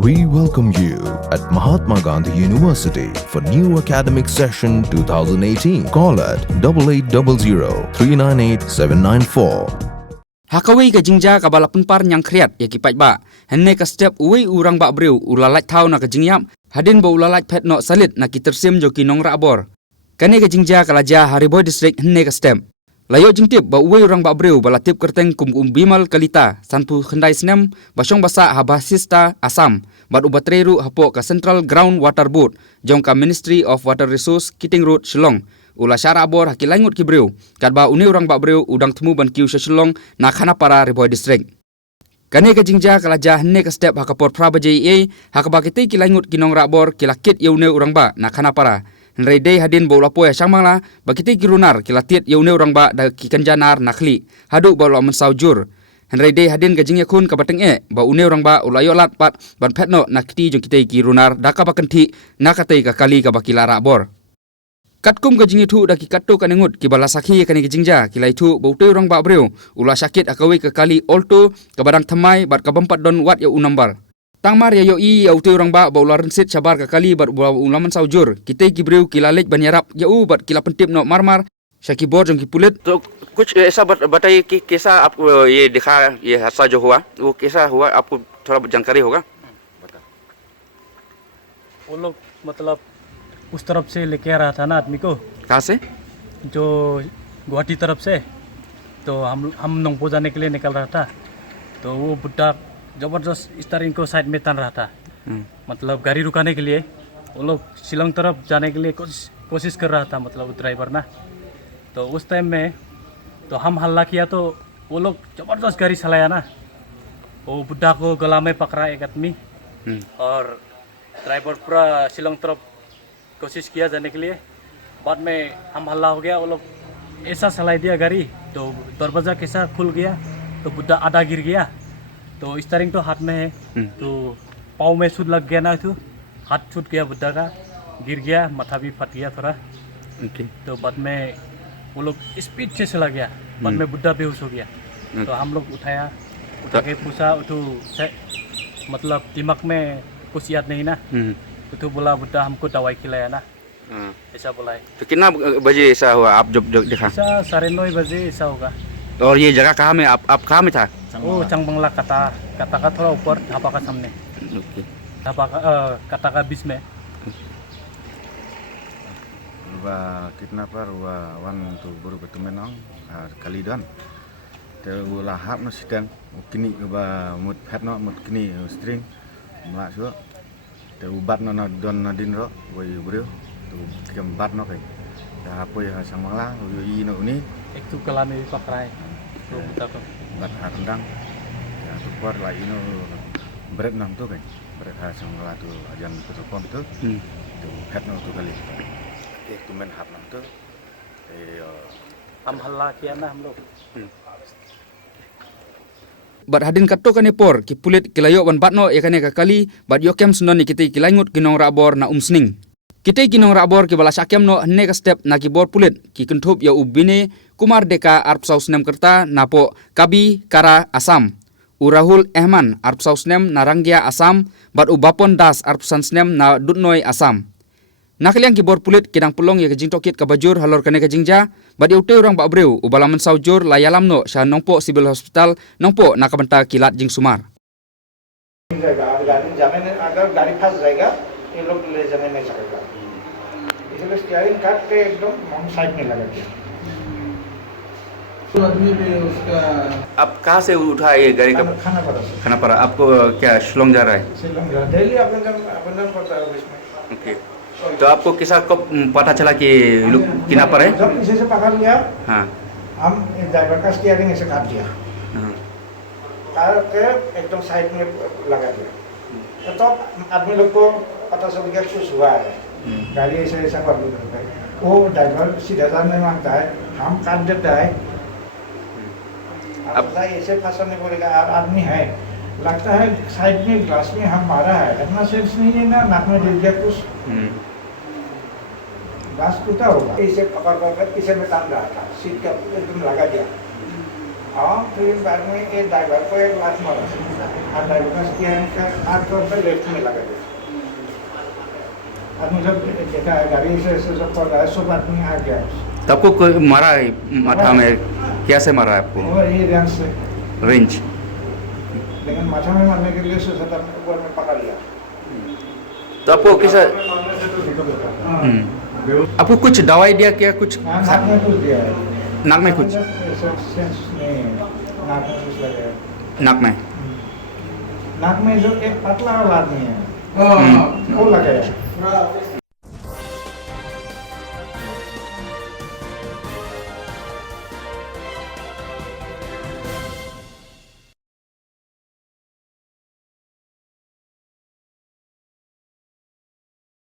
We welcome you at Mahatma Gandhi University for new academic session 2018. Call at 8800 398 794. Hakawai ka jingja ka balapun par nyang kriat ya kipat ba. Henne ka step uwi urang ba breu ulalat tau na ka jingyap. Hadin ba ulalat pet no salit na kitersim jo kinong rabor. Kane ka jingja ka laja Hariboy district henne ka step. Layo jingtip ba uwi urang ba breu balatip kerteng kum bimal kalita sanpu khendai snem basyong basa habasista Asam. Bad ubatreru hapo ka Central Ground Water Board jong ka Ministry of Water Resource Kiting Road Shillong. Ula syara bor hakilangut ki breu kadba uni urang ba breu udang temu ban kiu Shillong na khana para Hariboy district. Kane ka jingja kalaja henne ka step hakapor prabaje hakaba kite kilangut kinong rabor kilakit yeune urang ba na khana para. Henry day hadin ba ulapo ya sangmangla bakite kirunar kilatit yeune urang ba da kikanjanar nakli hadu ba ula mensaujur. Henry day hadin ka jingya kun ka bateng ba une urang ba ulayo lat pat ban petno nakti jong kite kirunar daka bakenti nakate ka kali ka bakila rabor. Katkum ka jingi thu daki katto kanengut ki balasakhi kani jingja kilai thu baute urang ba breu ula sakit akawi ka kali olto ka badang thamai bat ka bampat don wat ya unambar tangmar ya yo I ya ute urang ba ula rensit sabar ka kali bat ulaman saujur kite ki breu kilalek banyarap ya u bat kila pentip no marmar syaki bor jong ki pulit तो कुछ ऐसा बताइए कि कैसा आपको ये दिखा ये हादसा जो हुआ वो कैसा हुआ आपको थोड़ा जानकारी होगा वो लोग मतलब उस तरफ से लेके आ रहा था ना आदमी को कहाँ से जो गुवाहाटी तरफ से तो हम नोंगपो जाने के लिए निकल रहा था तो वो बुड्ढा जबरदस्त स्टीयरिंग को साइड में तान रहा था मतलब गाड़ी रुकाने के लिए वो लोग शिलोंग तरफ जाने के लिए कोशिश कर रहा था मतलब वो ड्राइवर ना तो उस टाइम में तो हम हल्ला किया तो वो लोग जबरदस्त गाड़ी चलाया ना वो बुड्ढा को गला में पकड़ा एक आदमी और ड्राइवर पूरा शिलोंग तरफ कोशिश किया जाने के लिए बाद में हम हल्ला हो गया वो लोग ऐसा चला दिया गाड़ी तो दरवाज़ा कैसा खुल गया तो बुड्ढा आधा गिर गया तो स्टीयरिंग तो हाथ में है तो पाँव में सूद लग गया ना तो हाथ छूट गया बुड्ढा का गिर गया माथा भी फट गया थोड़ा तो बाद में वो लोग स्पीड से चला गया बाद में बुड्ढा बेहोश हो गया तो हम लोग उठा के पूछा तो मतलब दिमाग में कुछ याद नहीं ना तो बोला बुड्ढा हमको दवाई खिलाया ना ऐसा बोला है तो कितना बजे ऐसा हुआ आप जब देखा ऐसा 9:30 बजे ऐसा होगा और ये जगह कहाँ में आप कहाँ में था वो चंगबंगला कता का थोड़ा ऊपर ढाबा का सामने ढाबा का कता का बीच में कितना पर हुआ वन तो baru ketemenang kali dan te ulah hap no sidang kini ba mut pet no mut kini string ma so te ubat no don nadin ro boy bro tu keempat no kai dah apa ya samangla yo I no ni एक तो गला में भी पकड़ा है तो बुड्ढा को bat ha kendang ya tu por la ino berat nam tu kai berat ha samangla tu ajan telepon tu tu pet no tu kali tu men hap nam tu हम हल्ला किया ना हम लोग bat hadin katto kane por ki pulit kilayo ban batno yakane ka kali bat yokem sunoni kite kilangut kinong rabor na umsning kite kinong rabor ki bala sakem no henne ka step na ki bor pulit ki kentup ya ubine Kumar Deka Arpsausnem kerta napo Kabi Kara Asam Urahul Ehman Arpsausnem Naranggia Asam bat ubapon Das Arpsausnem na Dutnoi Asam nakliang ki bor pulit kidang pulong ya kajing tokit ka bajur halor kane kajingja badi ute orang ba breu ubalaman saujur layalam no sha nongpo civil hospital nongpo nakabanta kilat jing sumar अगर गाड़ी फंस जाएगा ये लोग ले जाने नहीं सकेगा इसलिए स्टीयरिंग काट के एकदम हम साइड में लगा दिया आदमी भी उसका आप कहाँ से उठा ये गाड़ी का खाना पड़ा आपको क्या शिलोंग जा रहा है शिलोंग दिल्ली अबंधन पड़ता है इसमें ओके तो आपको किसा कब पता चला कि लोग किना पर है जब पीछे से पकड़ लिया हाँ हम ड्राइवर का स्टीयरिंग ऐसे काट दिया काट के एकदम साइड में लगा दिया तो आदमी लोग को पता चल गया कुछ हुआ है गाड़ी ऐसे ऐसा कर देता है वो ड्राइवर सीधा जाने मांगता है हम काट देता है अब ऐसे फंसाने पड़ेगा आदमी है लगता है साइड में ग्लास में हम मारा है इतना सेंस नहीं है ना नाक में गिर गया कुछ ग्लास टूटा होगा इसे पकड़ कर इसे में तान रहा था सीट का एकदम लगा दिया और फिर बाद में ये ड्राइवर को एक लात मारा और ड्राइवर का स्टीयरिंग का हाथ को पे लेफ्ट में लगा दिया। आदमी जब देखा है गाड़ी से सब पड़ रहा है, सब आदमी आ गया। तो आपको कोई मारा है माथा में, कैसे मारा है आपको? वो ये रेंज से, रेंज। लेकिन माथा में मारने के लिए सोचा था ऊपर में पकड़ लिया। तो आपको कैसा, हाँ। आपको कुछ दवाई दिया क्या? कुछ नाक में कुछ दिया है। नाक में कुछ? सेंस नहीं है, नाक में कुछ लगा है। नाक में? नाक में जो एक पतला वाला आदमी है, वो लगा है।